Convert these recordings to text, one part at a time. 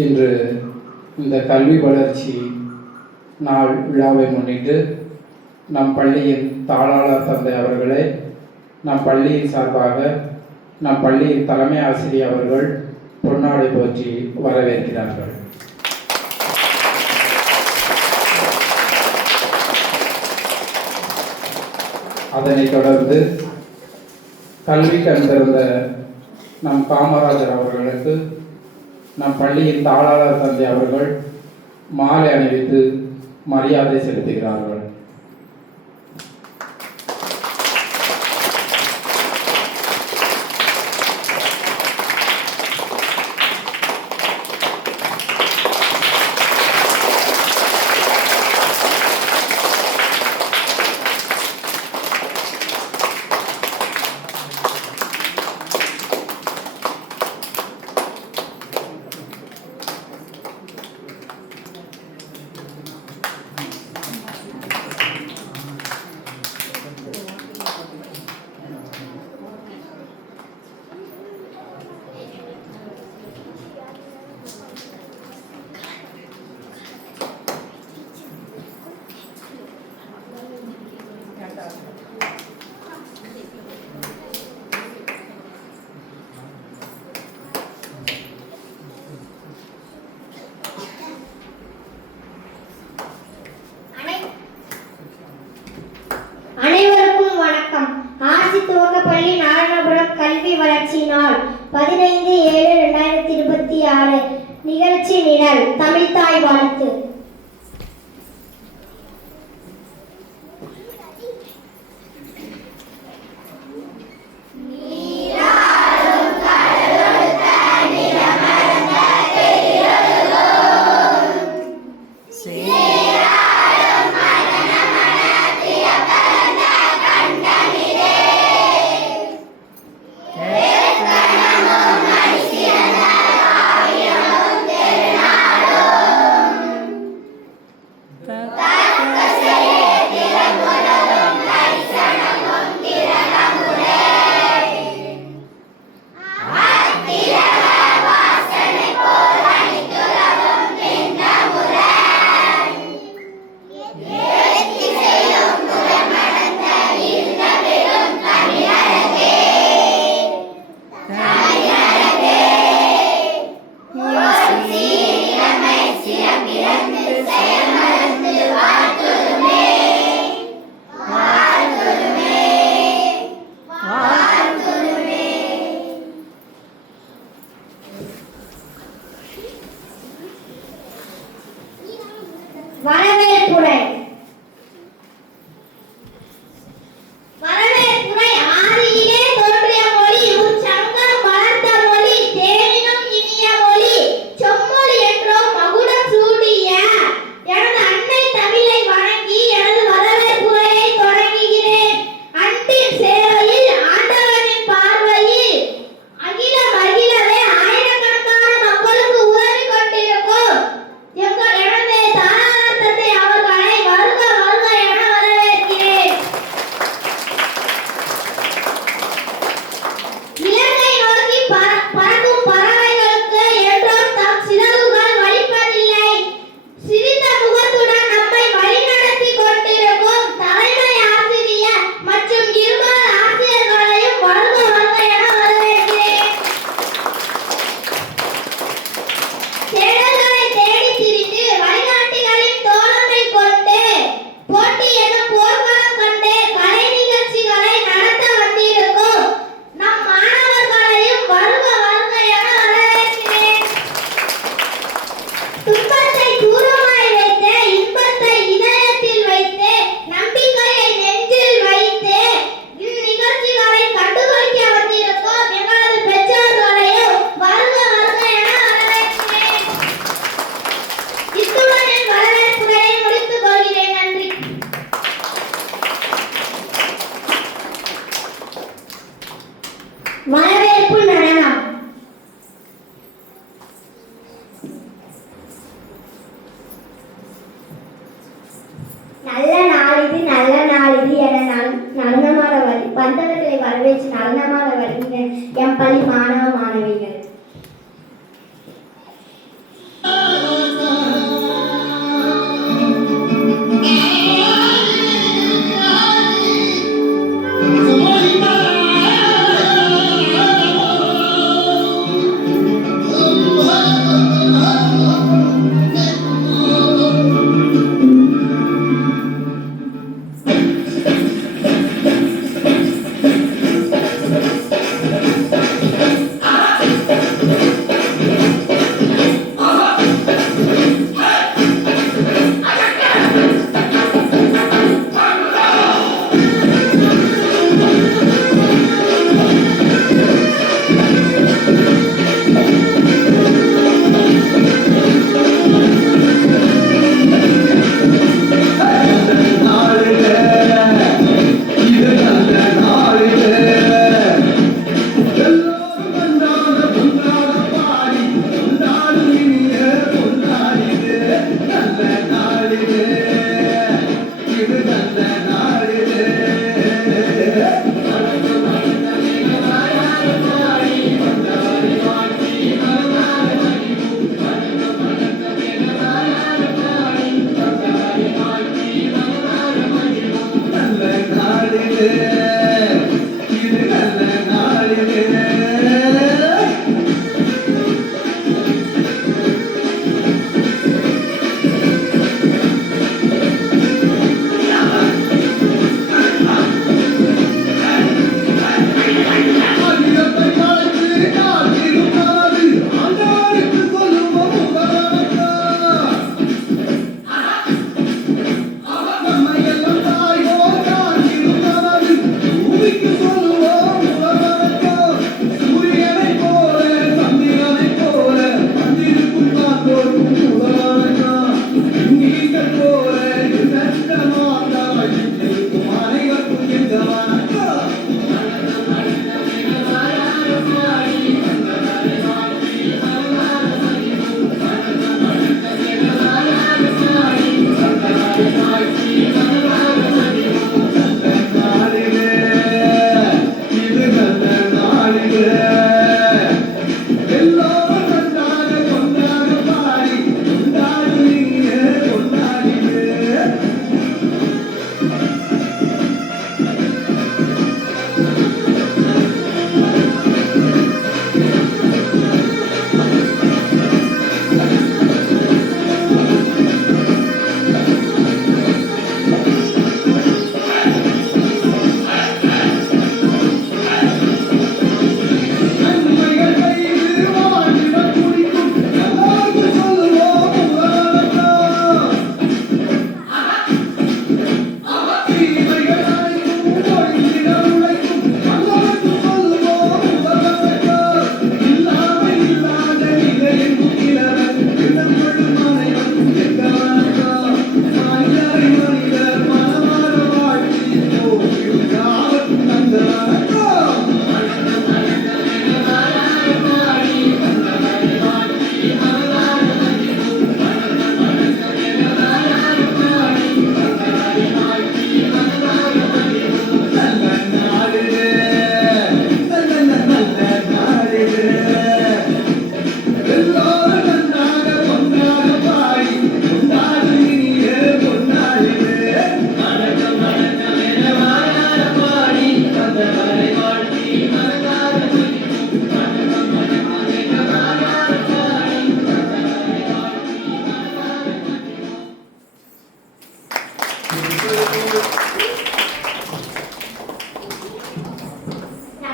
இன்று இந்த கல்வி வளர்ச்சி நாள் விழாவை முன்னிட்டு நம் பள்ளியின் தாளாளர் தந்தை அவர்களை நம் பள்ளியின் சார்பாக நம் பள்ளியின் தலைமை ஆசிரியர் அவர்கள் பொன்னாடை போற்றி வரவேற்கிறார்கள். அதனைத் தொடர்ந்து கல்வி கண் திறந்த நம் காமராஜர் அவர்களுக்கு நம் பள்ளியின் தாளாளர் தந்தை அவர்கள் மாலை அணிவித்து மரியாதை செலுத்துகிறார்கள். அனைவருக்கும் வணக்கம். ஆசி துவக்கப்பள்ளி நாரணபுரம் கல்வி வளர்ச்சி நாள் 15/7/2026 நிகழ்ச்சி நிரல் தமிழ்த்தாய் வாழ்த்து. வரவேற்புரை. வரவேற்புரை. ஆதியிலே தோன்றிய மொழி, உச்சங்கம் வளர்ந்த மொழி, தேனினும் இனிய மொழி, செம்மொழி என்றோம் மகுடம் சூடிய எனது அன்னை தமிழை வணங்கி எனது வரவேற்புரையை தொடங்குகிறேன். அன்பின் சேவையில் ஆண்டவனின் பார்வையில் அகில மகிழவே ஆயிரக்கணக்கான மக்களுக்கு உதவி கொண்டிருக்கும் எனது தாளாளர் தந்தை அவர்களை வருக வருக என வரவேற்கிறேன். இலங்கை நோக்கி பறக்கும் பறவைகளுக்கு என்றும் தம் சிறகுகள் வலிப்பதில்லை. சிரித்த முகத்துடன் நம்மை வழிநடத்தி கொண்டிருக்கும் தலைமை ஆசிரியர் மற்றும் இருபால் ஆசிரியர்களையும் வருக வருக என வரவேற்கிறேன். தேடல்களை தேடி திரிந்து வழிகாட்டிகளின் தோழமை கொண்டு போட்டி எனும் போர்க்களம் கண்டு கலை நிகழ்ச்சிகளை நடத்த வந்திருக்கும் நம் மாணவர்களையும் வருக வருக என வரவேற்கிறேன். துன்பத்தை தூரமாய் வைத்து இன்பத்தை இதயத்தில் வைத்து நம்பிக்கையை நெஞ்சில் வைத்து இந்நிகழ்ச்சிகளை கண்டுகளிக்க வந்திருக்கும் எங்களது பெற்றோர்களையும் வருக வருக என வரவேற்கிறேன். இத்துடன் என் வரவேற்புரையை முடித்துக் கொள்கிறேன். நன்றி. வரவேற்பு நடனம். நல்ல நாளிது நல்ல நாளிது என நடனமாட வந்தவர்களை வரவேற்று நடனமாட வருகின்ற என் பள்ளி மாணவ மாணவிகள்.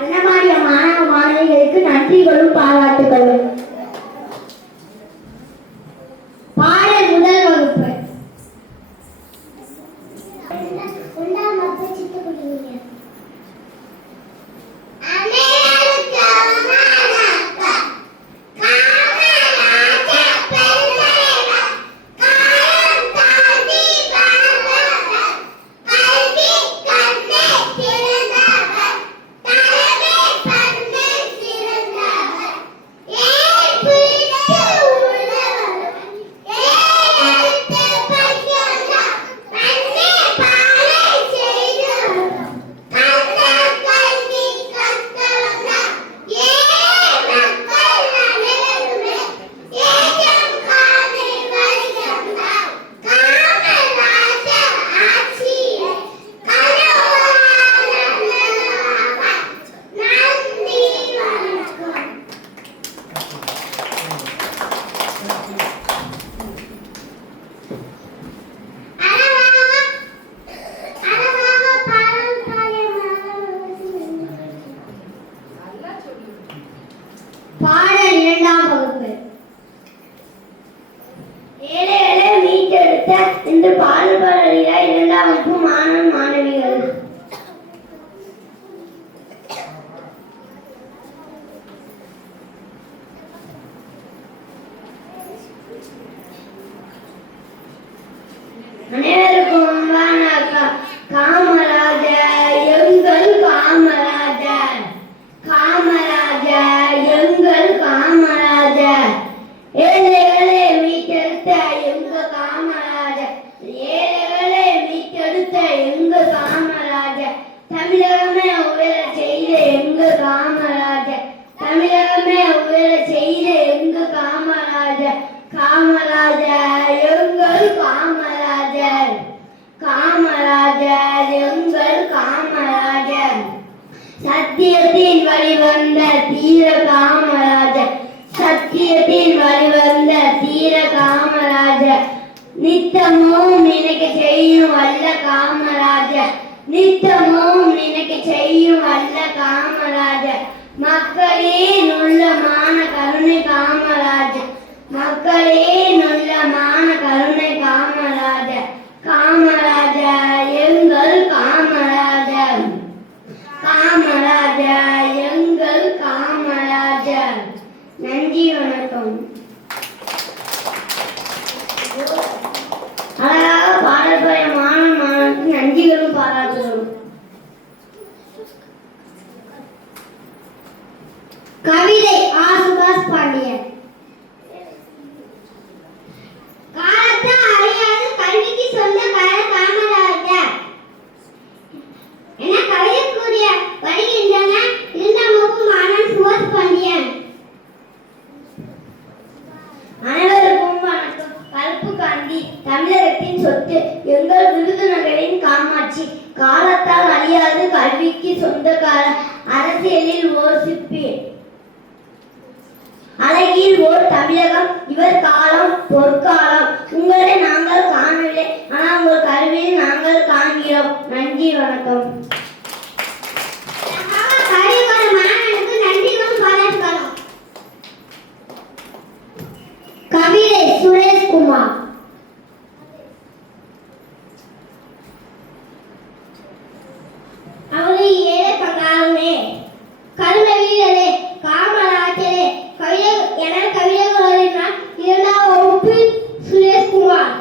நடனமாடிய மாணவ மாணவிகளுக்கு நன்றிகளும் பாராட்டுகளும். பாடல் முதல் வகுப்பு. பாடல் இரண்டாம் வகுப்பு. ஏழை ஏழை மீட்டெடுத்த என்று பாடுபடுகிற இரண்டாம் வகுப்பு மாணவ மாணவிகள். அனைவருக்கும் வணக்கம். காமராஜர் எங்கள் காமராஜர், காமராஜர் எங்கள் காமராஜர், ஏழைகளை மீட்டெடுத்த எங்க காமராஜர், ஏழைகளை மீட்டெடுத்த எங்க காமராஜர், தமிழகமே உயர செய்த எங்க காமராஜர், தமிழகமே உயர செய்த எங்க காமராஜர், காமராஜர் எங்கள் காமராஜர், காமராஜர் எங்கள் காமராஜர், சத்தியத்தின் வழிவந்த தீர காமராஜர், சத்தியத்தின் வழிவந்த தீர காமராஜர், நித்தமும் நினைக்க செய்யும் வல்ல காமராஜர், நித்தமும் நினைக்க செய்யும் வல்ல காமராஜர், மக்களின் உள்ளமான கருணை காமராஜர், மக்களின் உள்ளமான கருணை காமராஜர், காமராஜர் எங்கள் காமராஜர், காமராஜர் எங்கள் காமராஜர். நன்றி, வணக்கம். அழகாக பாடல் பாடிய மாணவ மாணவர்களுக்கு நன்றிகளும் பாராட்டுகளும். கவிதை ஆ. சுபாஷ் பாண்டியன். காலத்தால் அழியாத கல்விக்கு சொந்தக்காரர் காமராஜர் என கவிதை கூறிய வருகின்றன இரண்டாம் வகுப்பு மாணவன் சுபாஷ் பாண்டியன். அனைவருக்கும் வணக்கம். கருப்பு காந்தி தமிழகத்தின் சொத்து, எங்கள் விருதுநகரின் காமாட்சி, காலத்தால் அழியாது கல்விக்கு சொந்தக்காரர், அரசியலில் ஓர் சிற்பி, அழகில் ஓர் தமிழகம், இவர் காலம் பொற்காலம், உங்களை நாங்கள் காணவில்லை, ஆனால் உங்கள் கருவியில் நாங்கள் காண்கிறோம். நன்றி, வணக்கம். கவிதை சுரேஷ்குமார். அவரை ஏழை பங்காளமே, கருணை வீரரே, காமராஜரே, என கவிதைகள் இரண்டாம் வகுப்பு சுரேஷ்குமார்.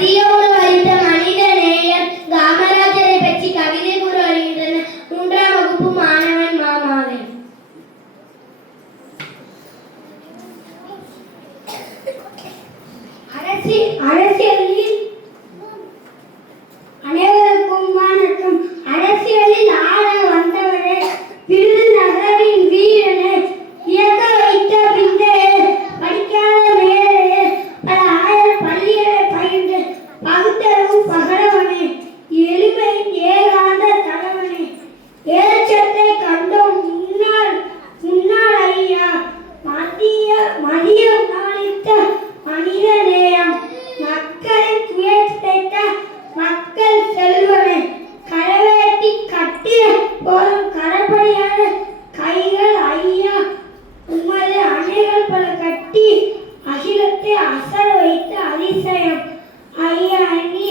மதிய உணவு அளித்த மனித நேயர் காமராஜரை பற்றி கவிதை கூற வருகின்றன. 3ஆம் வகுப்பு மாணவன் மாமாவன். அரசியலில் அனைவருக்கும் வணக்கம். அரசியலில் ஆட வந்தவரே, விருதுநகரின் வீரனே, இயக்க வைத்த பிந்தையே, படிக்காத மேலே, பல ஆயிரம் பள்ளிகளை பயின்று பகுத்தறிவும் பகலவனே, எளிமையின் ஏகாந்த தலைவனே, ஏற்றத்தை கண்டோம் முன்னாள் ஐயா, மதிய உணவளித்த மனித நேயம், மக்களின் துயர் துடைத்த மக்கள் செல்வனே, கரவேட்டி கட்டிய போதும் கரப்படியான கைகள் ஐயா, உமது அணைகள் பல கட்டி அகிலத்தை அசர வைத்த அதிசயம் ஐயா, நீ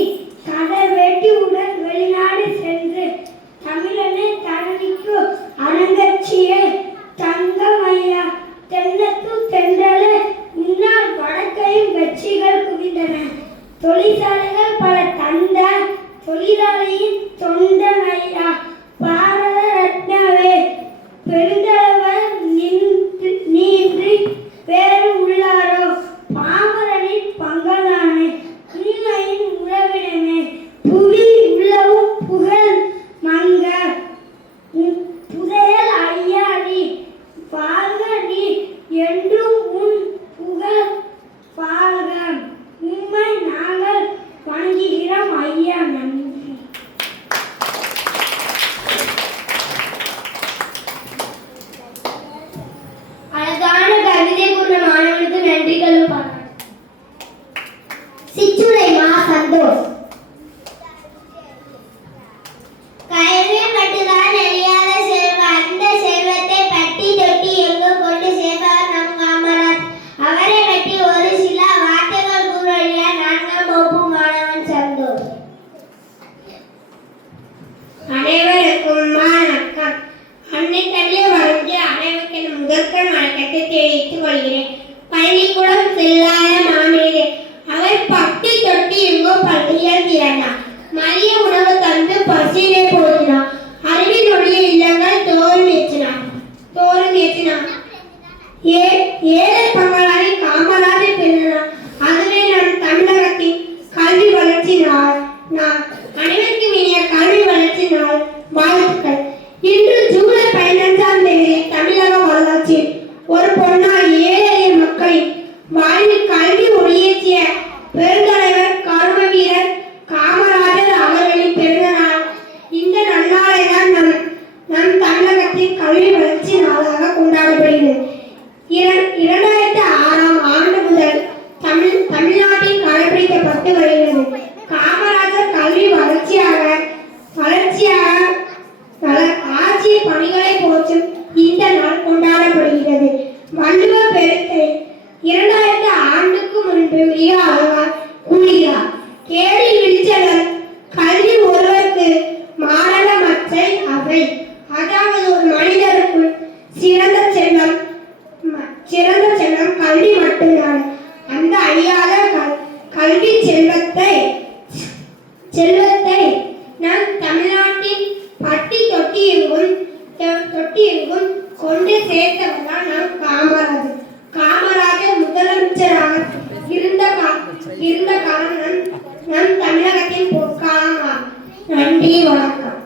கதர் வேட்டியுடன் வெளிநாடு சென்று தமிழனை தரணிக்கு அணங்கச்சியே தங்கம் ஐயா, தென்னத்து தென்றலே, முன்னால் வடக்கையும் வெற்றிகள் குவிந்தன, தொழிற்சாலைகள் பல தந்த தொழிலாளியின் தொண்டன் ஐயா, பாரத ரத்னாவே, பெருந்தலைவர் நீன்றி வேறு உள்ளாரோ, பாமரனின் பங்களானே, உண்மையின் உறவினமே, புவி உள்ளவும் புகழ் மங்க புதையல் ஐயா, நீ வாழ்க, நீ என்றும் உன் புகழ் வாழ்க, உண்மை நாங்கள் வணங்குகிறோம் ஐயா, நன்றி. அழகான கவிதை கூற மாணவனுக்கு நன்றிகளும் பாராட்டு. சிச்சுரை மா சந்தோஷ். கல்வி மட்டும்தான் அழியாத செல்வம். அந்த செல்வத்தை பட்டி தொட்டி எங்கும் கொண்டு சேர்ந்தவர் நம் காமராஜ். அவரை பற்றி ஒரு சில வார்த்தைகள் கூறிய 4ஆம் வகுப்பு மாணவன் சந்தோஷ். அனைவருக்கும் வணக்கம். அன்னை தள்ளி வழங்கிய அனைவருக்கும் முதற்கண் வணக்கத்தை தெரிவித்துக் கொள்கிறேன். பள்ளிக்கூடம் செல்லாத மாணவியரே, அவர் பட்டி தொட்டி எங்கோ பள்ளியில் திறனார். மதிய உணவு தந்து பசியிலே போதினார். அறிவின் ஒளிய இல்லங்கள் தோறும் ஏற்றினார். ஏழை பங்காளி காமராஜர் பிறந்தார். அதுவே நம் தமிழகத்தின் கல்வி வளர்ச்சி நாள். அனைவருக்கும் இனிய கல்வி வளர்ச்சி நாள் வாழ்த்துக்கள். இன்று ஜூலை 15ஆம் தேதி தமிழக வரலாற்றில் ஒரு பொன்னாள் ஏழை மக்களின் வாழ்வில் கல்வி ஒளியேற்றிய பெருந்தலைவர் கரும வீரர் காமராஜர் அவர்களின் பிறந்த நாள். இந்த நன்னாளை தான் நம் தமிழகத்தின் கல்வி வளர்ச்சி நாளாக கொண்டாடப்படுகிறது. 2006ஆம் ஆண்டு முதல் தமிழ்நாட்டில் கடைபிடிக்கப்பட்டு வருகிறது. காமராஜர் கல்வி வளர்ச்சியாக ஆட்சி பணிகளை போற்றும் இந்த நாள் கொண்டாடப்படுகிறது. வள்ளுவர் பெருத்தை 2000 ஆண்டுக்கு முன்பு மிக அழகாக கூறுகிறார். கேடி விழிச்சலர் கல்வி ஒருவருக்கு மாறல மற்றை அவை. அதாவது ஒரு மனிதருக்குள் சிறந்த செல்வம் கல்வி மட்டும்தான். அந்த அழியாத கல்வி செல்வத்தை நம் தமிழ்நாட்டின் பட்டி தொட்டி எங்கும் கொண்டு சேர்த்தவர் நம் காமராஜர் முதலமைச்சராக இருந்த காரணம் நம் தமிழகத்தின் பொற்காலம். நன்றி, வணக்கம்.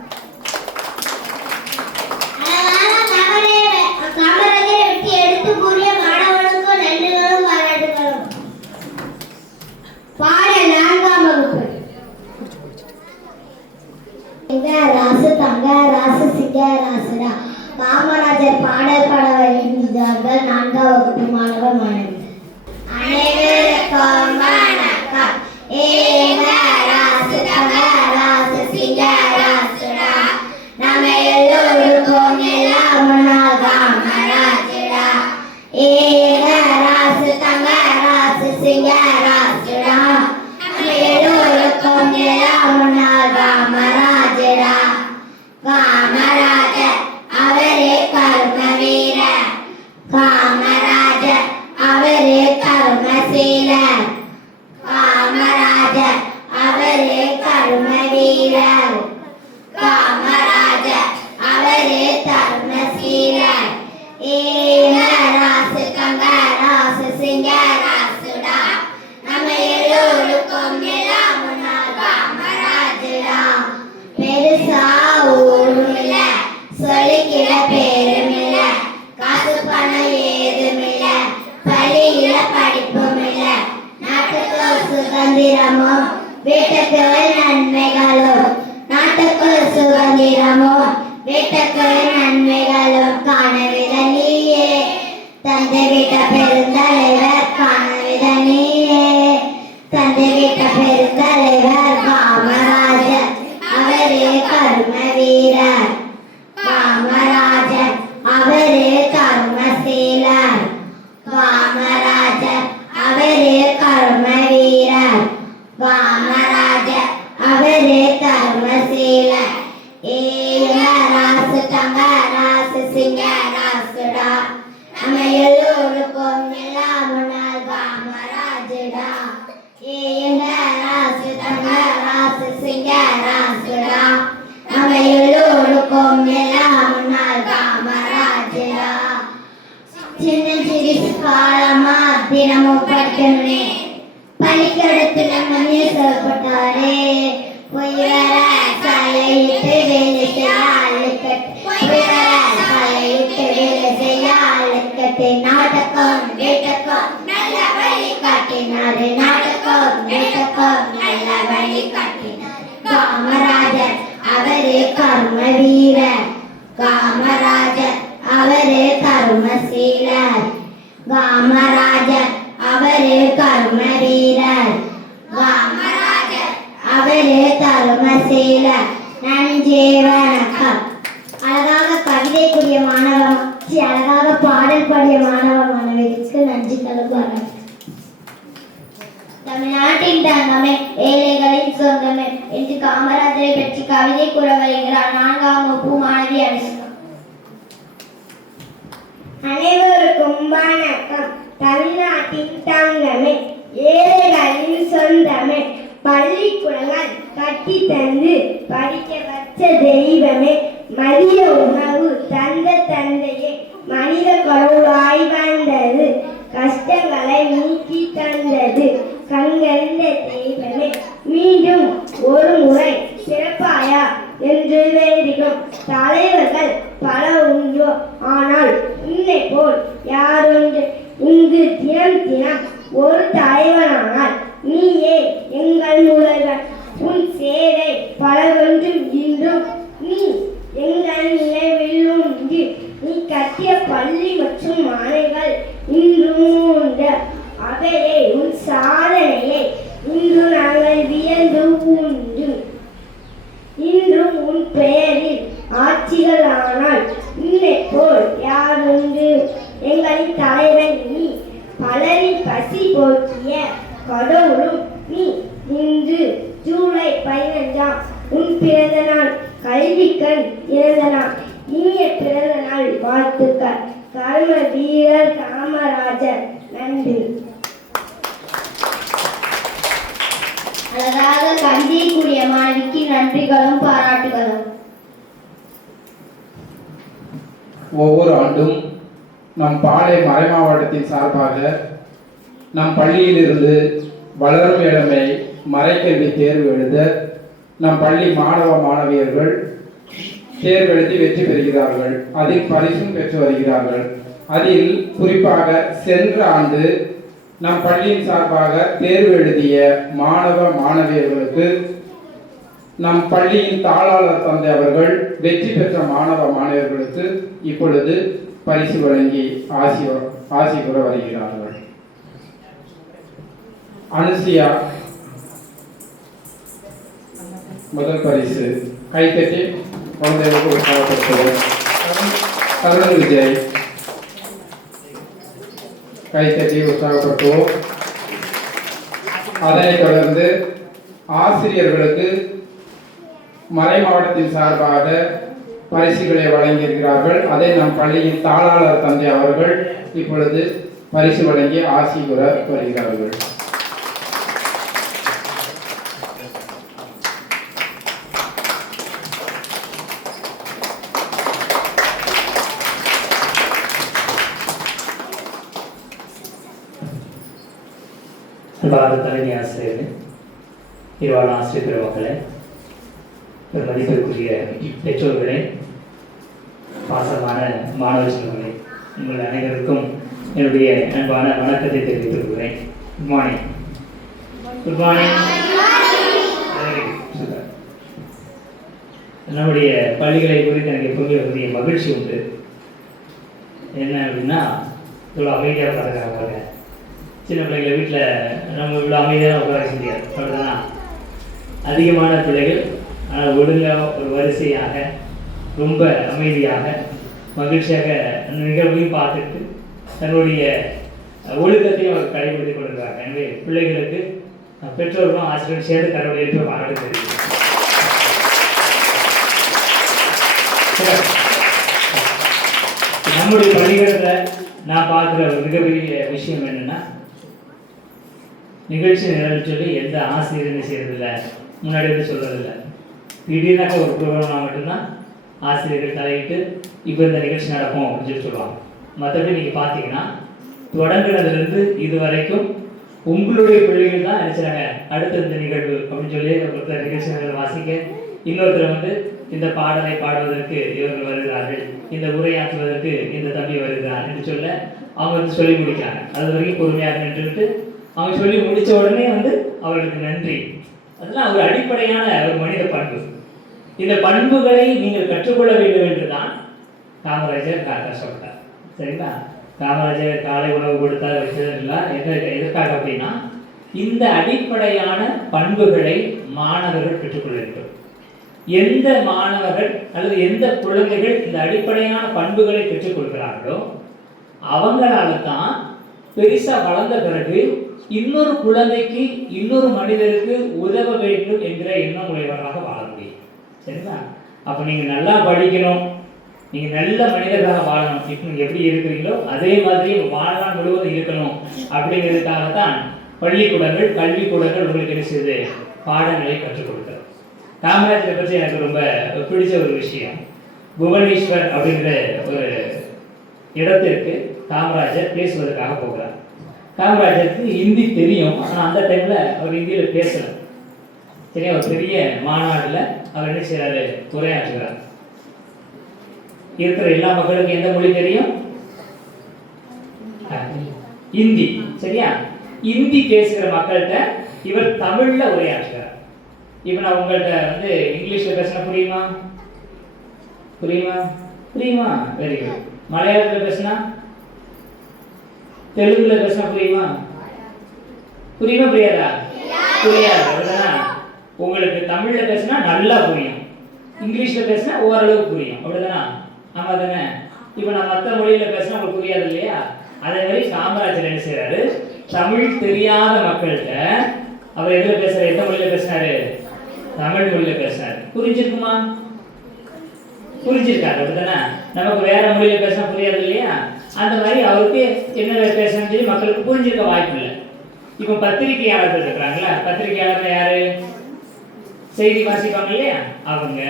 காமராஜரை பற்றி எடுத்து கூறிய மாணவனுக்கு நன்றிகளும் பாராட்டுகளும். பாடல் 4ஆம் வகுப்பு. ராசு தங்க ராசு சிங்க ராசுடா. காமராஜர் பாடல் பாட வருகிறார்கள் 4ஆம் வகுப்பு மாணவர் மாணவி. அனைவருக்கும் வணக்கம். ஏக ராசு தங்க ராசு சிங்க ராசுடா. நம்ம எல்லோருக்கும் எல்லாம் காமராஜரா. ஏக ராசு தங்க ராசு சிங்க ராசுடா. நம்ம எல்லோருக்கும் எல்லாம் காமராஜரா. காமராஜர் அவரே கரும வீரர். காமராஜர் அவரே கருமசீலர். காமராஜர் சுதந்திரமும் வீட்டுக்கு நன்மைகளும் நாட்டுக்கு சுதந்திரமும் வீட்டுக்கு நன்மைகளும் காணவித நீயே தந்தை வீட்ட பெருந்தலைவர் காணவித நீயே தந்தை வீட்ட பெருந்தலைவர் காமராஜர் அவரே கர்ம வீரர் காமராஜர் அவரே கர்மசீலர் காமராஜர் அவரே கர்ம வீரர் காமராஜர் அவரே கர்மசீலர் ஏங்க ராசு தங்க ராசு சிங்க ராசுடா நம்ம எல்லோருக்கும் எல்லாம் முன்னாள் காமராஜடா ஏங்க ராசு தங்க ராசு சிங்க ராசுடா நம்ம எல்லோருக்கும் எல்லாம் முன்னாள் காமராஜடா சின்ன சிறு காலமா தினமும் படிக்கணுமே பள்ளிக்கூடத்துல மணி சொல்லப்பட்டாரே போய் வர சாலையிட்டு வேலை செய்ய அழுக்கட்டு போய் வர சாலையிட்டு வேலை செய்ய அழுக்கட்டு நாட்டுக்கும் வீட்டுக்கும் நல்ல வழி காட்டினாரு நாட்டுக்கும் வீட்டுக்கும் நல்ல வழி காட்டினாரு காமராஜர் அவரே கர்ம வீரர் காமராஜர் அவரே கர்மசீலர் காமராஜர் அவரே கர்ம வீரர் காமராஜர் அவரே கர்மசீலர் நன்றி வணக்கம். அழகாக கவிதை கூடிய மாணவ அழகாக பாடல் பாடிய மாணவ மாணவிகளுக்கு நன்றி தருவார்கள். தமிழ்நாட்டின் தங்கமே ஏழைகளின் சொந்தமே என்று காமராஜரை பற்றி கவிதை கூற வருகிறார் 4ஆம் வகுப்பு மாணவி அனுஷ்கா. அனைவருக்கும் வணக்கம். தமிழ்நாட்டின் தங்கமே ஏழைகளின் சொந்தமே பள்ளிக்கூடங்கள் கட்டி தந்து படிக்க வச்ச தெய்வமே மதிய உணவு தந்த தந்தையே மனித கடவுளாய் வந்தது கஷ்டங்களை நீக்கி தந்தது கண்கண்ட தெய்வமே மீண்டும் ஒரு முறை சிறப்பாயா என்று வேண்டிக்கும் தலைவர்கள் பல உண்டோ ஆனால் உன்னை போல் யாரொன்று இங்கு தினம் தினம் ஒரு தலைவனானால் நீயே எங்கள் முதல்வன் உன் சேவை பலவொன்றும் இன்றும் நீ எங்கள் நினைவில் உண்டு நீ கட்டிய பள்ளி மற்றும் மாலைகள் இன்றும் உண்டு அவையே உன் சாதனையை இன்று நாங்கள் வியந்து உண்டு இன்றும் உன் பெயரில் ஆட்சிகள் ஆனால் உன்னை போல் யாருண்டு எங்களின் தலைவன் நீ பலரின் பசி போக்கிய கடவுளும் நீ இன்று ஜூலை 15 உன் பிறந்த நாள் கல்விக்கண் இறந்த நாள் இனிய பிறந்த நாள் வாழ்த்துக்கள் கர்ம வீரர் காமராஜர். நன்றி. அழகாக கவிதை கூடிய மாணவிக்கு நன்றிகளும் பாராட்டுகளும். ஒவ்வொரு ஆண்டும் நம் பாளை மறை மாவட்டத்தின் சார்பாக நம் பள்ளியிலிருந்து வளரும் இளமை மறைக்கல்வி தேர்வு எழுத நம் பள்ளி மாணவ மாணவியர்கள் தேர்வெழுதி வெற்றி பெறுகிறார்கள். அதில் பரிசும் பெற்று வருகிறார்கள். அதில் குறிப்பாக சென்ற ஆண்டு நம் பள்ளியின் சார்பாக தேர்வு எழுதிய மாணவ மாணவியர்களுக்கு நம் பள்ளியின் தாளாளர் தந்தை அவர்கள் வெற்றி பெற்ற மாணவ மாணவர்களுக்கு இப்பொழுது பரிசு வழங்கி ஆசி கூற வருகிறார்கள். அனுசியா முதல் பரிசு கைத்தட்டி குழந்தைகளுக்கு உற்சாகப்படுத்துவோம். தருண் விஜய் கைத்தட்டி உற்சாகப்படுத்துவோம். அதனைத் தொடர்ந்து ஆசிரியர்களுக்கு மறை மாவட்டத்தின் சார்பாக பரிசுகளை வழங்கியிருக்கிறார்கள். அதை நம் பள்ளியின் தாளாளர் தந்தை அவர்கள் இப்பொழுது பரிசு வழங்கி ஆசி கூற வருகிறார்கள். பாரத தலைமை ஆசிரியர்கள், இருவான ஆசிரியர் பெருமக்களே, ஒரு மதிப்பிற்குரிய பெற்றோர்களே, பாசமான மாணவ செல்வங்களே, உங்கள் அனைவருக்கும் என்னுடைய அன்பான வணக்கத்தை தெரிவித்துக் கொள்கிறேன். Good morning. Good morning. நம்முடைய பள்ளிகளை குறித்து எனக்கு எப்பவுமே பெரிய மகிழ்ச்சி உண்டு. என்ன அப்படின்னா இவ்வளோ அமைதியாக உட்காந்துக்கிறாங்க பாருங்க. சின்ன பிள்ளைங்களை வீட்டில் நம்ம இவ்வளோ அமைதியாக உட்கார முடியாது. அப்படிதான் அதிகமான பிள்ளைகள் ஒழுங்காக ஒரு வரிசையாக ரொம்ப அமைதியாக மகிழ்ச்சியாக அந்த நிகழ்வையும் பார்த்துட்டு தன்னுடைய ஒழுக்கத்தையும் அவர் கடைபிடித்துக் கொண்டிருக்கிறாங்க. எனவே பிள்ளைகளுக்கு பெற்றோர்களும் ஆசிரியர்கள் சேர்ந்து தன்னுடைய எழுப்ப பாராட்டு தெரிவிக்கிறார். நம்முடைய பள்ளிகளில் நான் பார்க்குற ஒரு மிகப்பெரிய விஷயம் என்னென்னா, நிகழ்ச்சி நிரல் சொல்லி எந்த ஆசிரியருமே செய்யறதில்லை, முன்னாடி வந்து சொல்கிறதில்லை. திடீர்னாக்க ஒரு ப்ரோக்ராம் மட்டும்தான் ஆசிரியர்கள் தலையிட்டு இப்போ இந்த நிகழ்ச்சி நடக்கும் அப்படின்னு சொல்லி சொல்லுவாங்க. மற்றபடி நீங்கள் பார்த்தீங்கன்னா தொடங்கினதுலேருந்து இது வரைக்கும் உங்களுடைய பிள்ளைகள் தான் நினைச்சாங்க அடுத்த இந்த நிகழ்வு அப்படின்னு சொல்லி ஒருத்தர் நிகழ்ச்சி நிரல் வாசிக்க, இன்னொருத்தர் வந்து இந்த பாடலை பாடுவதற்கு இவர்கள் வருகிறார்கள், இந்த உரையாற்றுவதற்கு இந்த தம்பி வருகிறார் என்று சொல்ல அவங்க வந்து சொல்லி முடிக்கிறாங்க. அது வரைக்கும் பொறுமையாக நின்றுட்டு அவங்க சொல்லி முடித்த உடனே வந்து அவர்களுக்கு நன்றி. அதெல்லாம் ஒரு அடிப்படையான ஒரு மனித பண்பு. இந்த பண்புகளை நீங்கள் கற்றுக்கொள்ள வேண்டும் என்றுதான் காமராஜர் காக்க சொல்றார். சரிங்களா? காமராஜர் காலை உணவு கொடுத்தால் வச்சதெல்லாம் எதற்காக அப்படின்னா, இந்த அடிப்படையான பண்புகளை மாணவர்கள் பெற்றுக்கொள்ள வேண்டும். எந்த மாணவர்கள் அல்லது எந்த குழந்தைகள் இந்த அடிப்படையான பண்புகளை பெற்றுக்கொள்கிறார்களோ அவங்களால தான் பெருசா வளர்ந்த பிறகு இன்னொரு குழந்தைக்கு இன்னொரு மனிதருக்கு உதவ வேண்டும் என்கிற எண்ணம் உடையவராக வாழ முடியும். சரிங்களா? அப்ப நீங்க நல்லா படிக்கணும், நீங்க நல்ல மனிதர்களாக வாழணும், இப்போ நீங்க எப்படி இருக்கிறீங்களோ அதே மாதிரி வாழ்நாள் முழுவதும் இருக்கணும் அப்படிங்கிறதுக்காகத்தான் பள்ளிக்கூடங்கள் கல்விக்கூடங்கள் உங்களுக்கு என்ன செய்யுது, பாடங்களை கற்றுக் கொடுக்கிறது. காமராஜரை பற்றி எனக்கு ரொம்ப பிடிச்ச ஒரு விஷயம், புவனேஸ்வர் அப்படிங்கிற ஒரு இடத்திற்கு காமராஜர் பேசுவதற்காக போகிறார். காமராஜருக்கு ஹிந்தி தெரியும், ஆனால் அந்த டைம்ல அவர் ஹிந்தியில் பேசல. சரியா? ஒரு பெரிய மாநாடுல அவர் என்ன செய்யறாரு, உரையாற்றுகிறார். இருக்கிற எல்லா மக்களுக்கும் எந்த மொழி தெரியும்? ஹிந்தி. சரியா? ஹிந்தி பேசுகிற மக்கள்கிட்ட இவர் தமிழ்ல உரையாற்றுகிறார். இப்ப நான் உங்கள்கிட்ட வந்து இங்கிலீஷ்ல பேசினா புரியுமா? புரியுமா? புரியுமா? Very good. மலையாளத்துல பேசினா, தெலுங்குல பேசினா புரியுமா? புரியுமா புரியாதா? புரியாது. அப்படிதானா? உங்களுக்கு தமிழ்ல பேசினா நல்லா புரியும், இங்கிலீஷ்ல பேசினா ஓரளவுக்கு புரியும். அப்படிதானா? ஆமா தானே? இப்ப நான் மற்ற மொழியில பேசினா உங்களுக்கு புரியாது இல்லையா? அதே மாதிரி காமராஜர் என்ன செய்யறாரு, தமிழ் தெரியாத மக்கள்கிட்ட அவர் எதுல பேசுறாரு, எந்த மொழியில பேசினாரு? தமிழ் மொழியில பேசினாரு. புரிஞ்சிருக்குமா? புரிஞ்சிருக்காரு. அப்படித்தானே? நமக்கு வேற மொழியில பேசினா புரியாது இல்லையா? அந்த மாதிரி அவருக்கு என்ன பேசணும்னு சொல்லி மக்களுக்கு புரிஞ்சிருக்க வாய்ப்பு இல்லை. இப்ப பத்திரிகையாளர்கள் இருக்கிறாங்களா, பத்திரிகையாளர்கள் யாரு? செய்தி வாசிப்பாங்க இல்லையா, அவங்க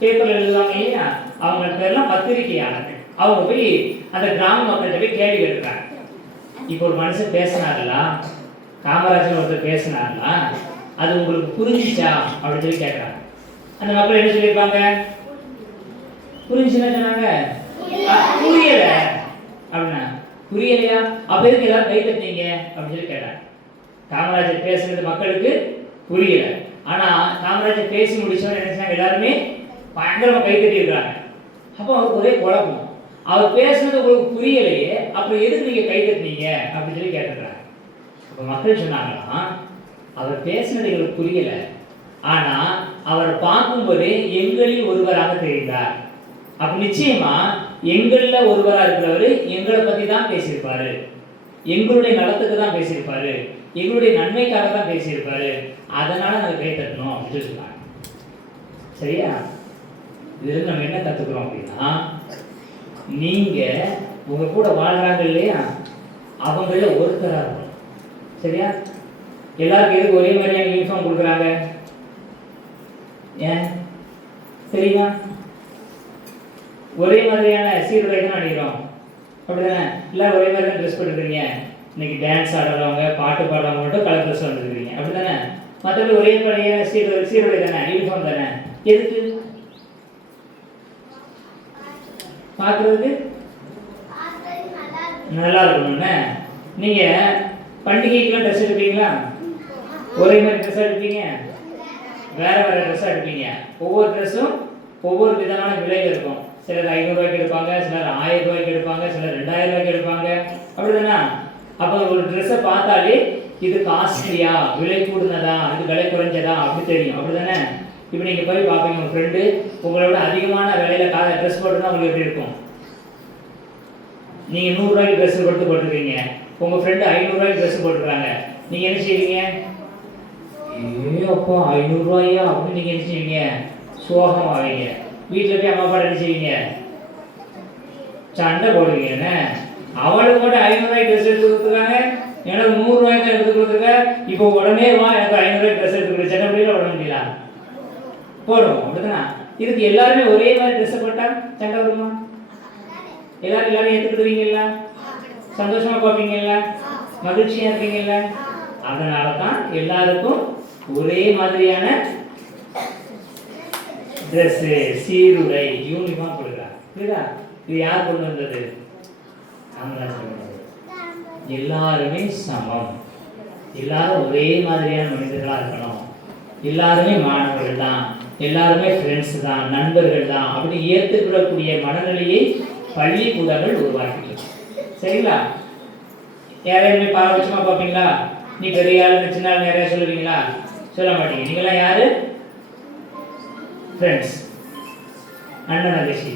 பேப்பர்ல எழுதுவாங்க இல்லையா, அவங்க பேர்லாம் பத்திரிகையாளர்கள். அவங்க போய் அந்த கிராம மக்கள்கிட்ட போய் கேள்வி கேட்டுறாங்க. இப்போ ஒரு மனுஷன் பேசினார்களா, காமராஜர் ஒருத்தர் பேசினார்களா, அது உங்களுக்கு புரிஞ்சிச்சா அப்படின்னு சொல்லி கேட்கறாங்க. அந்த மக்கள் என்ன சொல்லியிருப்பாங்க? புரிஞ்சுன்னா சொன்னாங்க, புரியல அப்படின்னா. புரியலையா? அப்ப எதுக்கு எல்லாரும் கை தட்டினீங்க அப்படின்னு சொல்லி கேட்டாங்க. காமராஜர் பேசுறது மக்களுக்கு புரியல, ஆனா காமராஜர் பேசி முடிச்சவங்க என்ன சொன்னாங்க, எல்லாருமே பயங்கரமா கை தட்டி இருக்கிறாங்க. அப்போ அவருக்கு ஒரே குழப்பம், அவர் பேசுனது உங்களுக்கு புரியலையே, அப்புறம் எதுக்கு நீங்க கை தட்டினீங்க அப்படின்னு சொல்லி கேட்டுக்கிறாங்க. அப்ப மக்கள் சொன்னாங்கன்னா, அவர் பேசினது எங்களுக்கு புரியல, ஆனா அவர் பார்க்கும்போதே எங்களில் ஒருவராக தெரிந்தார். அப்ப நிச்சயமா எங்கள்ல ஒருவராக இருக்கிறவரு எங்களை பத்தி தான் பேசியிருப்பாரு, எங்களுடைய நலத்துக்கு தான் பேசியிருப்பாரு, எங்களுடைய நன்மைக்காக தான் பேசியிருப்பாரு, அதனால நாங்க கை தட்டணும் அப்படின்னு சொன்னாங்க. சரியா? இதுல நம்ம என்ன கத்துக்கிறோம் அப்படின்னா, நீங்க உங்க கூட வாழ்றாங்க இல்லையா, அவங்கள ஒருத்தரா இருக்கணும். சரியா? எல்லாருக்கும் எதுக்கு ஒரே மாதிரியான யூனிஃபார்ம் கொடுக்குறாங்க? ஏன் தெரியுமா? ஒரே மாதிரியான சீருடை தான் அணிகிறோம். அப்படிதானே? எல்லாரும் ஒரே மாதிரி தான் ட்ரெஸ் பண்ணிருக்கீங்க. இன்னைக்கு டான்ஸ் ஆடுறவங்க, பாட்டு பாடுறவங்க மட்டும் கலர் ட்ரெஸ் வந்துருக்கீங்க. அப்படிதானே? மற்றபடி ஒரே மாதிரியான சீருடை தானே, யூனிஃபார்ம் தானே. எதுக்கு? பார்க்கறதுக்கு நல்லா இருக்கணும்னு. நீங்க பண்டிகைக்கெல்லாம் ட்ரெஸ் எடுப்பீங்களா? ஒரே மாதிரி ட்ரெஸ் எடுப்பீங்க? வேற வேற ட்ரெஸ் எடுப்பீங்க. ஒவ்வொரு ட்ரெஸ்ஸும் ஒவ்வொரு விதமான விலையில் இருக்கும். சிலர் 500 ரூபாய்க்கு எடுப்பாங்க, சிலர் 1000 ரூபாய்க்கு எடுப்பாங்க, சிலர் 2000 ரூபாய்க்கு எடுப்பாங்க. அப்படிதானா? அப்போ ஒரு ட்ரெஸ்ஸை பார்த்தாலே இது காஸ்ட்லியா, விலை கூடுனதா, இது விலை குறைஞ்சதா அப்படி தெரியும். அப்படிதானே? இப்போ நீங்கள் போய் பார்ப்பீங்க, உங்கள் ஃப்ரெண்டு உங்களோட அதிகமான விலையில ட்ரெஸ் போட்டுனா உங்களுக்கு எப்படி இருக்கும்? நீங்கள் 100 ரூபாய்க்கு ட்ரெஸ் கொடுத்து போட்டுருக்கீங்க, உங்கள் ஃப்ரெண்டு 500 ரூபாய்க்கு ட்ரெஸ் போட்டுருக்காங்க. நீங்கள் என்ன செய்வீங்க? ஏ அப்பா 500 ரூபாயா அப்படின்னு நீங்கள் என்ன செய்வீங்க? சோகம் ஆவீங்க. வீட்டில் போய் அம்மா அப்பா என்ன செய்வீங்க? சண்டை போடுவீங்க. என்ன அவளுக்கு மட்டும் 500 ரூபாய்க்கு ட்ரெஸ் எடுத்து கொடுத்துருக்காங்க, எனக்கு 100 ரூபாய்க்கு தான் எடுத்து கொடுத்துருக்க, இப்போ உடனே வா எனக்கு 500 ரூபாய்க்கு ட்ரெஸ் எடுத்து கொடு. சண்டை முடியல உடனே முடியல போடுவோம். அப்படிதானா? இதுக்கு எல்லாருமே ஒரே மாதிரி ட்ரெஸ்ஸை போட்டால் சண்டை வருமா? எல்லாரும் ஏற்றுக்கிடுவீங்கல்ல? சந்தோஷமா பார்ப்பீங்கல்ல? மகிழ்ச்சியா இருப்பீங்கல்ல? அதனால தான் எல்லாருக்கும் ஒரே மாதிரியான ட்ரெஸ், சீருடை, யூனிஃபார்ம் கொடுக்குறாங்க. புரியுதா? இது யார் கொண்டு வந்தது? எல்லாருமே சமம், எல்லாரும் ஒரே மாதிரியான மனிதர்களா இருக்கணும், எல்லாருமே மாணவர்கள் தான், எல்லாருமே ஃப்ரெண்ட்ஸ் தான், நண்பர்கள் தான், அப்படி ஏற்றுக்கிடக்கூடிய மனநிலையை பள்ளிக்கூடங்கள் உருவாக்கிட்டு. சரிங்களா? யாரையுமே பாரபட்சமா பார்ப்பீங்களா? நீ பெரிய ஆளு சின்ன ஆள் நிறைய சொல்லுவீங்களா? சொல்ல மாட்டீங்க. நீங்களாம் யாரு? ஃப்ரெண்ட்ஸ், அண்ணன் தங்கச்சி,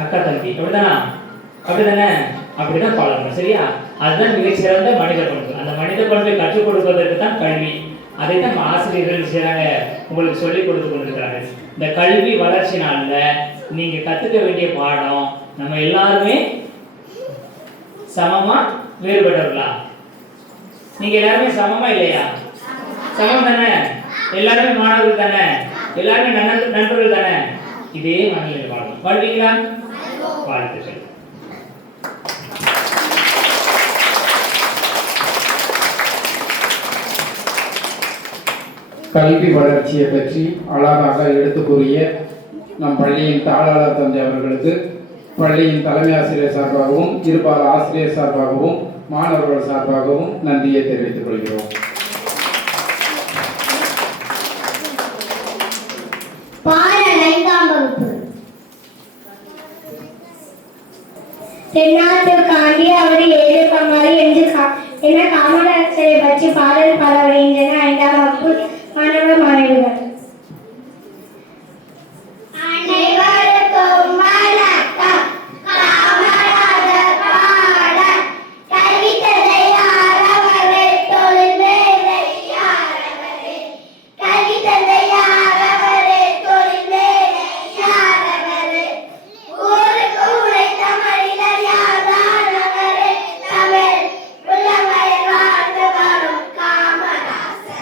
அக்கா தம்பி. அப்படிதானா? அப்படிதானே? அப்படிதான் பழகணும். சரியா? அதுதான் மிகச்சிறந்த மனித பண்பு. அந்த மனித பண்பை கற்றுக் கொடுப்பதற்கு தான் கல்வி. அதை தான் நம்ம ஆசிரியர்கள் செய்றாங்க, உங்களுக்கு சொல்லிக் கொடுத்து கொண்டிருக்கிறாங்க. இந்த கல்வி வளர்ச்சி நாள்ல நீங்க கத்துக்க வேண்டிய பாடம், நம்ம எல்லாருமே சமமா வேறுபட்டவர்களா? நீங்க எல்லாருமே சமமா இல்லையா? சமம் தானே? எல்லாருமே மாணவர்கள் தானே? எல்லாருமே நண்பர்கள் தானே? இதே மனநிலையில் வாழணும். வாழ்வீங்களா? வாழ்த்துக்கள். கல்வி வளர்ச்சியை பற்றி அழகாக எடுத்து கூறிய நம் பள்ளியின் தாளாளர் தந்தை அவர்களுக்கு பள்ளியின் தலைமை ஆசிரியர் சார்பாகவும் இருபால ஆசிரியர் சார்பாகவும் மாணவர்கள் சார்பாகவும் நன்றியை தெரிவித்துக் கொள்கிறோம். பாடல் 5ஆம் வகுப்பு. தென்னாட்டுக்காண்டி அவர் ஏழு பங்காளி என காமராஜரை பற்றி பாடல் பாட வருகின்றன 5ஆம் வகுப்பு மாணவ மாணவிகள். அனைவருக்கும் வணக்கம். காமராஜர் பாடல். கல்வி தந்தை யாரவரே, தொழில் மேதை யாரவரே, கல்வி தந்தை யாரவரே, தொழில் மேதை யாரவரே, ஊருக்கு உழைத்த மனிதர் யாரானவரே, தமிழ் உள்ளவரை வாழ்ந்து வரும் காமராசர்.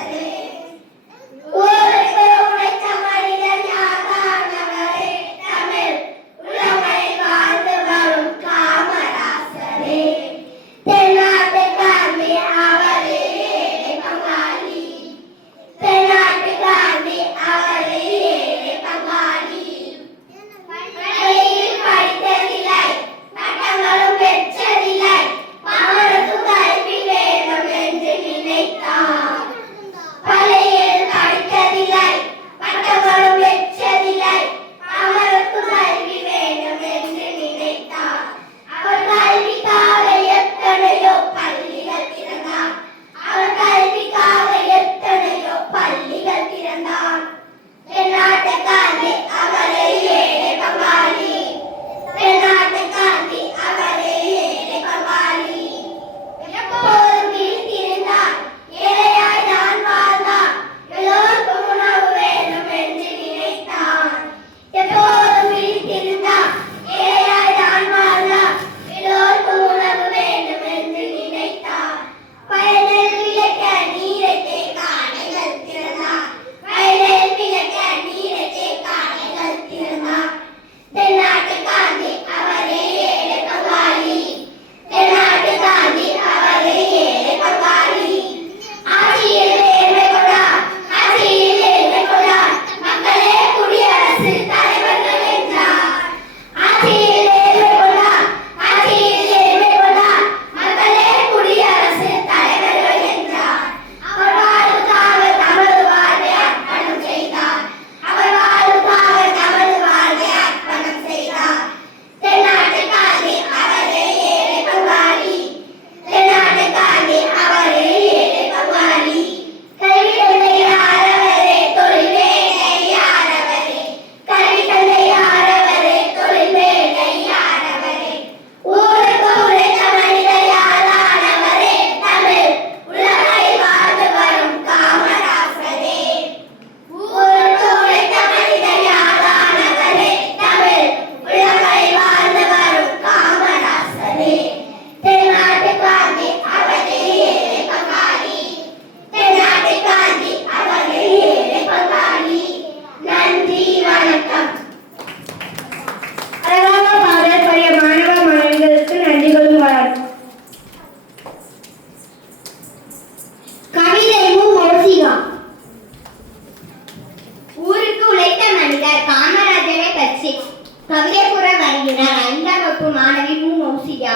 கவிதை கூற வருகிறார் 5ஆம் வகுப்பு மாணவி மு மௌசியா.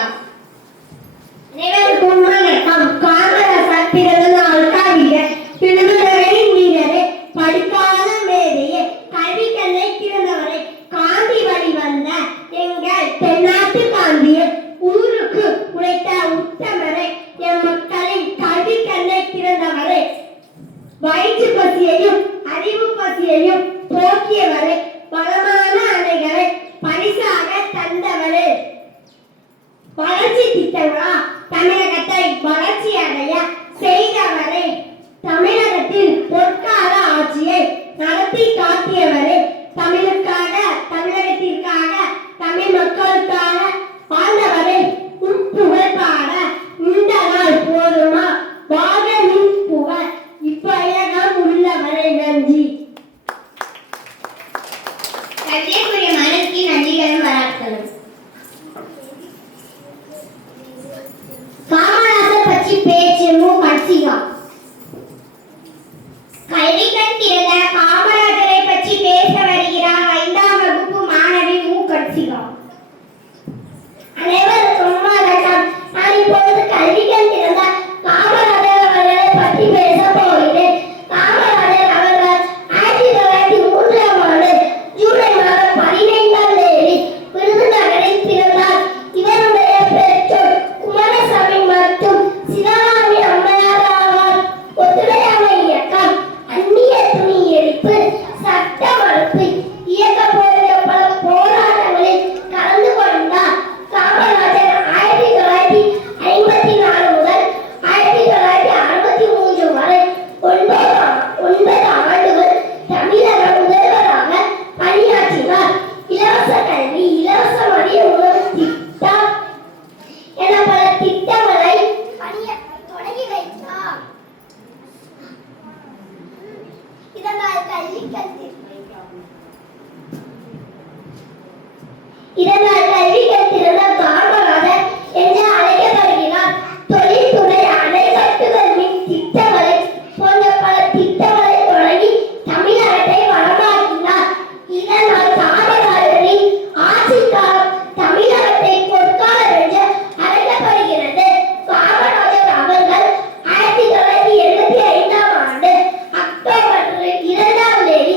அனைவருக்கும் வணக்கம். காமராசர் பிறந்த நாள் கவிதை. திருமணரின் வீரரே, படிக்காத மேதையே, கல்வி கண்ணை திறந்தவரே, காந்தி வழி வந்த எங்கள் தென்னாட்டு காந்தியே, ஊருக்கு உழைத்த உத்தமரே, எம் மக்களின் கல்வி கண்ணை திறந்தவரே, வயிற்று பசியையும் அறிவு பசியையும் போக்கியவரே, பலமான அணைகளை பரிசாக தந்தவரே, வளர்ச்சி திட்டங்களா தமிழகத்தை வளர்ச்சி அடைய செய்தவரே, தமிழகத்தில் பொற்கால ஆட்சியை நடத்தி காட்டியவரே, தமிழுக்காக தமிழகத்திற்காக தமிழ் மக்களுக்காக வாழ்ந்தவரே, புகழ் பாட இந்த நாள் போதுமா, வாழ நின் புகழ் இப்பயகம் உள்ளவரை. நன்றி. கவிதைக்குரிய மனதுக்கு நன்றிகளும் பாராட்டுகளும். காமராசர் பற்றி பேச்சு மு கட்சிகா. கல்விக்கண் திறந்த காமராஜரை பற்றி பேச வருகிறார் 5ஆம் வகுப்பு மாணவி மு கட்சிகா. அனைவருக்கும் வணக்கம். நான் இப்பொழுது கல்விக்கண் திறந்த காமராஜர் அவர்களை பற்றி பேச போகிறேன். காமராஜர் அவர்கள் 1903ஆம் ஆண்டு ஜூலை மாதம் 15ஆம் தேதி விருதுநகரில் பிறந்தார். இவருடைய பெற்றோர் குமாரசாமி மற்றும் சிவகாமி அம்மையார் ஆவார். ஒத்துழையாமை இயக்கம், அந்நிய துணி எரிப்பு, சட்ட மறுப்பு இயக்க போன்ற பல போராட்டங்களில் கலந்து கொண்டார். காமராஜர் 1954 முதல் 1963 வரை 9 ஆண்டுகள் தமிழக முதல்வராக பணியாற்றினார். இலவச கல்வி, இலவச மதிய உணவு திட்டம் என பல திட்டங்களை தொடங்கி வைத்தார். இதனால் கல்விக்கண் திறந்த காமராஜர் என்று அழைக்கப்படுகிறார். தொழில்துறை, அணை கட்டுதல், மின் திட்டங்களை போன்ற பல திட்டங்களை தொடங்கி தமிழகத்தை வளமாக்கினார். இதனால் காமராஜரின் ஆட்சி காலம் தமிழகத்தை பொற்காலம் என்று அழைக்கப்படுகிறது. காமராஜர் அவர்கள் 1975ஆம் ஆண்டு அக்டோபர் 2ஆம் தேதி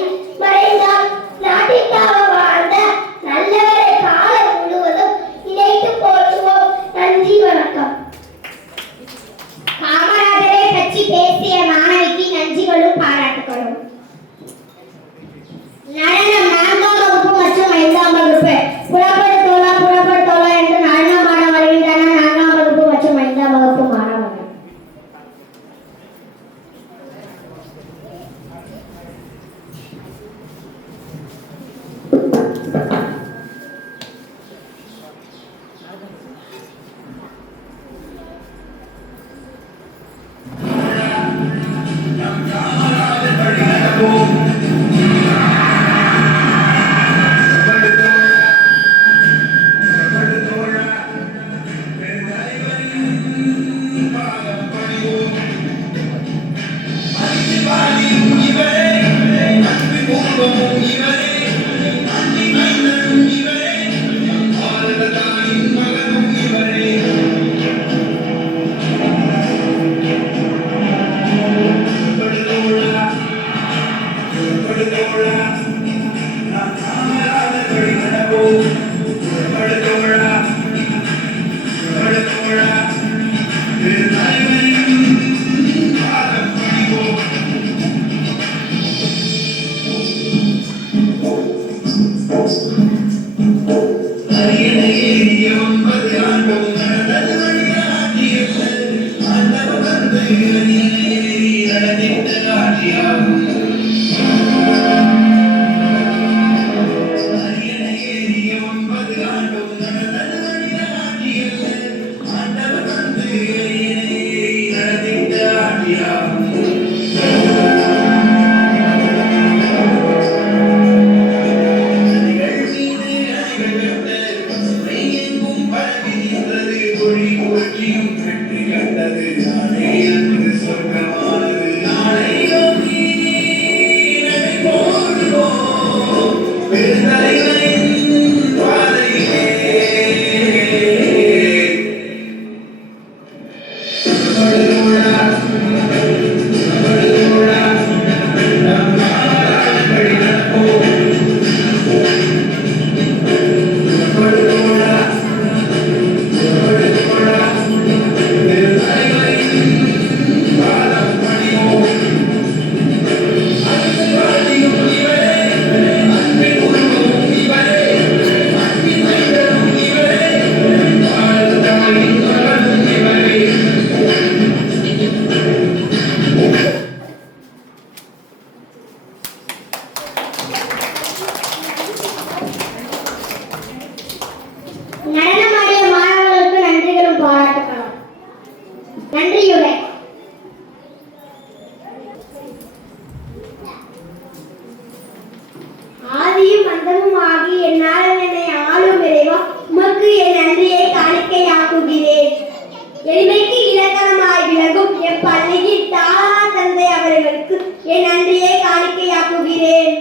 என் நன்றியை காணிக்கையாக்குகிறேன்.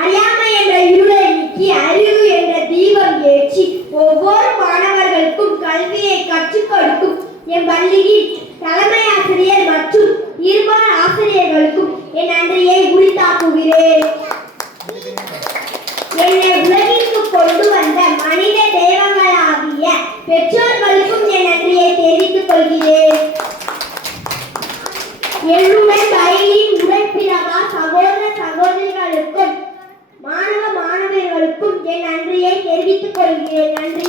அறியாமை என்ற இருளை நீக்கி அறிவு என்ற தீபம் ஏற்றி ஒவ்வொரு மாணவர்களுக்கும் கல்வியை கற்றுக் கொடுக்கும் என் பள்ளியில் தலைமை ஆசிரியர் மற்றும் இருபால் ஆசிரியர்களுக்கும் என் நன்றியை உரித்தாக்குகிறேன். என்னை உலகிற்கு கொண்டு வந்த மனித தெய்வங்களாகிய பெற்றோர்களுக்கும் என் நன்றியை தெரிவித்துக் கொள்கிறேன். என்னுடன் பள்ளியின் உடன்பிறவா சகோதர சகோதரிகளுக்கும் மாணவ மாணவியர்களுக்கும் என் நன்றியை தெரிவித்துக் கொள்கிறேன். நன்றி.